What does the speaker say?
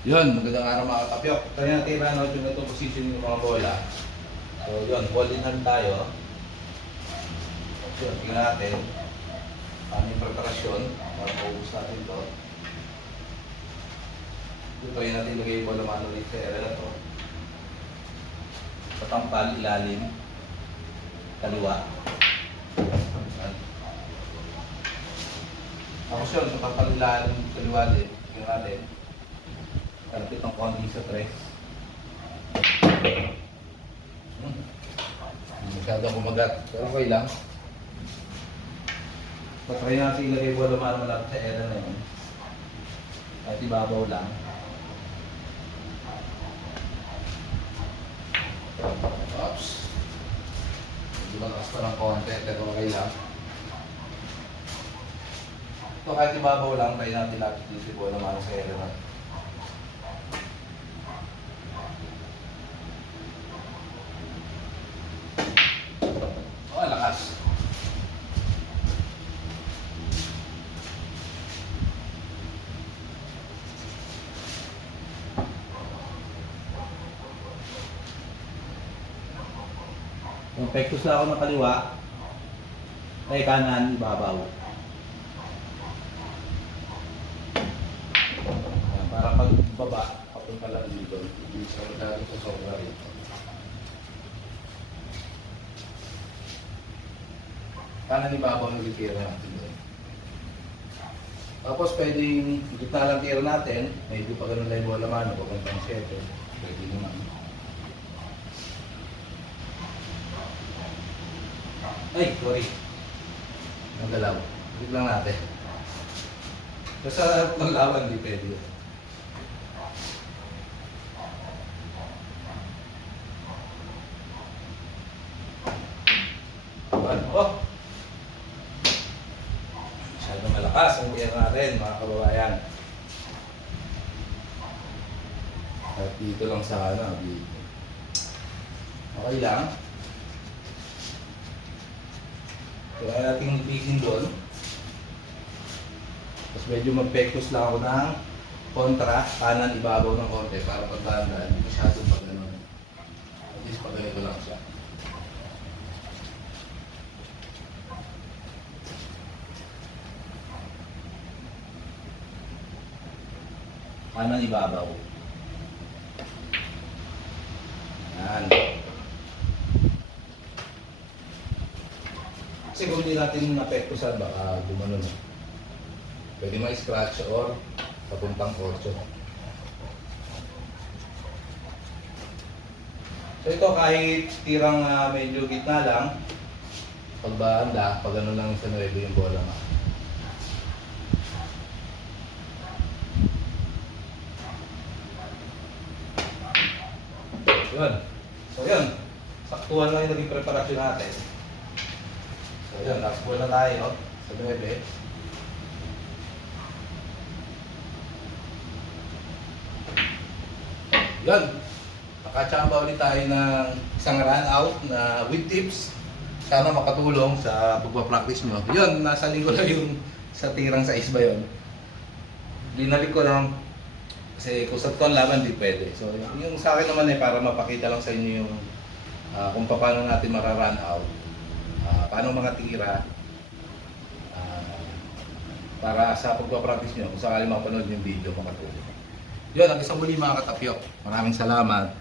Yun, magandang araw mga katapyok. Kaya natin i-run yung itong position ng mga bola. So yun, ball in hand tayo. So yun, tingnan natin ano yung preparasyon para maubos natin ito. Ito try natin ilagay yung bola mano ulit sa area na ito. Patampal, ilalim, kaliwa. Tapos yun, patampal, ilalim, kaliwa din. Tingnan natin. Kalapit ng konti sa tres. Masyadong kumagat. Pero okay lang. Patry natin ilagay bola mano malapit sa area na yun. At ibabaw lang. Oops. Medyo malakas pa ng konti, pero okay lang. Ito kahit ibabaw lang, try natin lapit dito bola mano sa area na yun. Lakas. Yung pektos na ako ng kaliwa, kay kanan, ibabaw. Para pag baba, papunta lang dito. Hindi sa magdalo sa sobra rito. Kanan ibabaw ng tira natin doon. Tapos pwedeng gitna lang tira natin, medyo pa ganun lang yung bola mano, papuntang 7. Pwede naman. Ay, sorry. Nagalaw. Bigit lang natin. Basta ng lawan, di pwede yun. Oh! Masyadong malakas ang tira natin, mga kababayan. At dito lang sa dito. Okay lang. Kaya natin ipisin doon. Tapos medyo mag-pektos lang ako ng kontra, kanan ibabaw ng konti para pagtanda, hindi masyadong pag gano'n. At least pag ganito lang siya. Kanan ibabaw. Yan. Kasi kung hindi natin napektusan, baka gumano na. Pwede ma-scratch or papuntang 8. So ito kahit tirang medyo gitna lang, pagbahanda, pag ano lang sa 9 yung bola nga. Yun. So yun, saktuhan lang yung naging preparasyon natin. So yun, last ball na tayo sa 9. Yun, nakachamba ulit tayo ng isang run out na with tips. Sana makatulong sa pagpapractice nyo. Yun, nasa linggo lang yung sa tirang sa isba yun. Linalik ko lang kasi kung sa tuwan laban, di pwede. So yung sa akin naman para mapakita lang sa inyo yung kung paano natin mara-run out. Paano mga tira. Para sa pagpapractice nyo, kung sakali mapanood yung video, makatulong. Yun, ang isang muli mga katapyok. Maraming salamat.